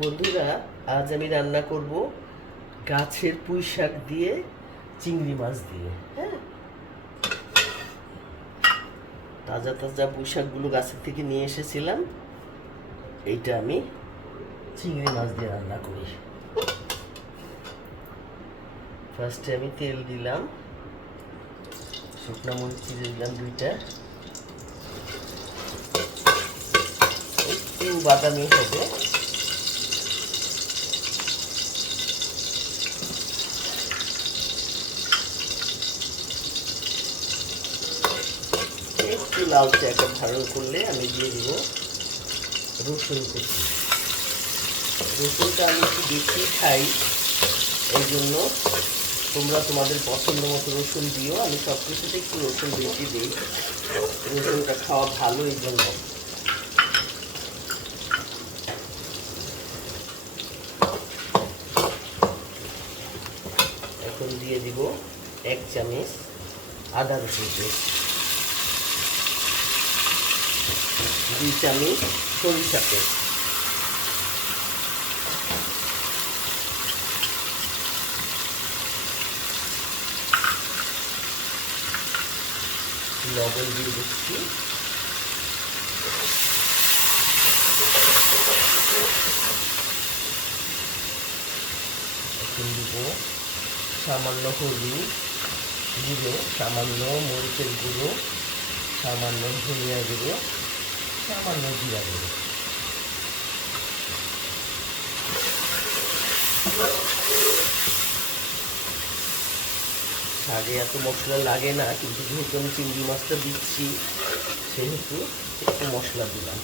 বন্ধুরা, আজ আমি রান্না করব গাছের পুঁই শাক দিয়ে চিংড়ি মাছ দিয়ে। হ্যাঁ, তাজা তাজা পুঁই শাকগুলো গাছের থেকে নিয়ে এসেছিলাম। এইটা আমি চিংড়ি মাছ দিয়ে রান্না করি। ফার্স্টে আমি তেল দিলাম, শুকনো মরিচ চিড়ে দিলাম 2টা, একটু বাদামি হবে। একটু লালচে একটা ভালো করলে আমি দিয়ে দিব রসুন কুচি। রসুনটা আমি একটু বেশি খাই, এই জন্য তোমরা তোমাদের পছন্দ মতো রসুন দিও। আমি সব কিছুতে একটু রসুন বেশি দিই, রসুনটা খাওয়া ভালো এই জন্য। এখন দিয়ে দিব 1 চামচ আদা রসুন পেস্ট, 2 চামচ সরিষা পেস্ট, লবণ দিয়ে দিচ্ছি, এখন দিব সামান্য হলুদ গুঁড়ো, সামান্য মরিচের গুঁড়ো, সামান্য ধনিয়া গুঁড়ো, সামান্য জিরা গুঁড়ো। শাকে এত মশলা লাগে না, কিন্তু যেহেতু আমি চিংড়ি মাছটা দিচ্ছি সেহেতু একটু মশলা দিলাম।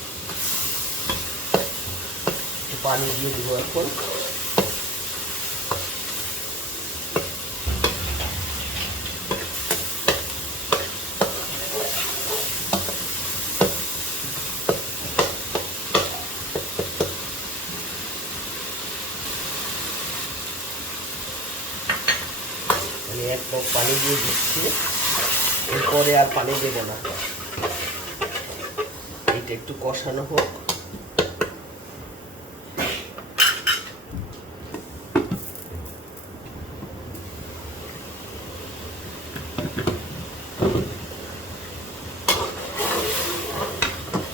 একটু পানি দিয়ে দিব এখন। আমি 1 কাপ পানি দিয়ে দিচ্ছি, এরপরে আর পানি দেব না। এইটা একটু কষানো হোক।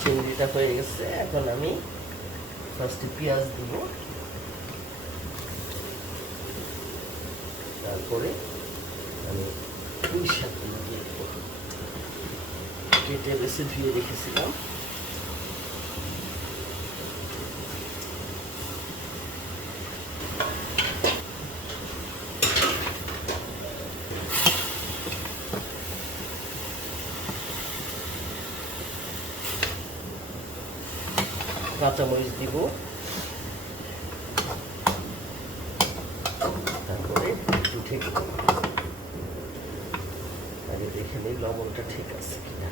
চিংড়িটা হয়ে গেছে, এখন আমি ফার্স্টে পেঁয়াজ দিব, তারপরে আমি পুঁই শাকগুলো দিয়ে দেবো। কেটে বেছে ধুয়ে রেখেছিলাম। কাঁচামরিচ দিব, তারপরে একটু ঢেকে দেবো। আগে দেখে নিই লবণটা ঠিক আছে কিনা।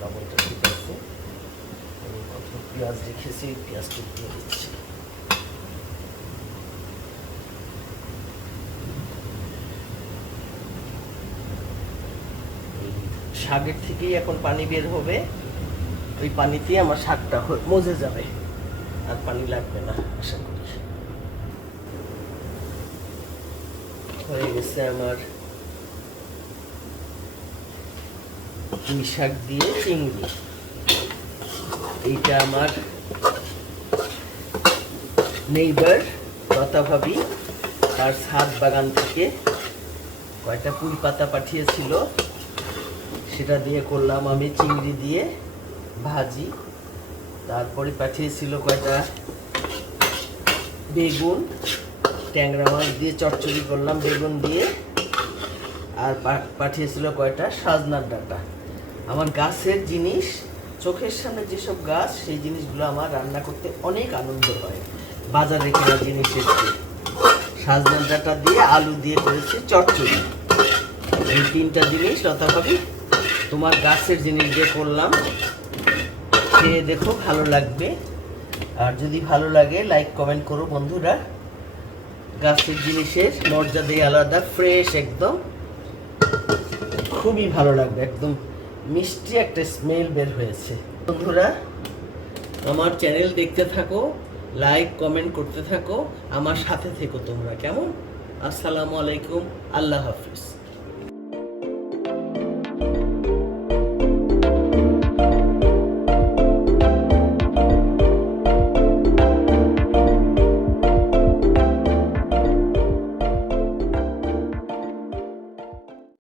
লবণটা ঠিক আছে। আমি কত পেঁয়াজ রেখেছি, পেঁয়াজটা দিয়ে দিচ্ছি। শাকের থেকেই এখন পানি বের হবে, ওই পানিতেই আমার শাকটা মজে যাবে, আর পানি লাগবে না আশা করি। হয়ে গেছে আমার পুঁই শাক দিয়ে চিংড়ি। এইটা আমার নেইবার লতা ভাবি তার ছাদ বাগান থেকে কয়টা পুঁই পাতা পাঠিয়েছিল, সেটা দিয়ে করলাম আমি চিংড়ি দিয়ে ভাজি। তারপরে পাঠিয়েছিল কয়টা বেগুন, ট্যাংরা মাছ দিয়ে চচ্চড়ি করলাম বেগুন দিয়ে। আর পাঠিয়েছিল কয়টা সজনার ডাঁটা। আমার গাছের জিনিস, চোখের সামনে যেসব গাছ, সেই জিনিসগুলো আমার রান্না করতে অনেক আনন্দ হয় বাজারে কেনা জিনিসের চেয়ে। সজনার ডাঁটা দিয়ে আলু দিয়ে করেছি চচ্চড়ি। এই 3টা জিনিস লতা ভাবি তোমার গাছের জিনিস দিয়ে করলাম। খেয়ে দেখো, ভালো লাগবে। আর যদি ভালো লাগে লাইক কমেন্ট করো বন্ধুরা। গাছের জিনিসের মর্যাদাই আলাদা, ফ্রেশ একদম। খুবই ভালো লাগবে, একদম মিষ্টি একটা স্মেল বের হয়েছে। বন্ধুরা, আমার চ্যানেল দেখতে থাকো, লাইক কমেন্ট করতে থাকো, আমার সাথে থেকো তোমরা, কেমন? আসসালামু আলাইকুম, আল্লাহ হাফিজ।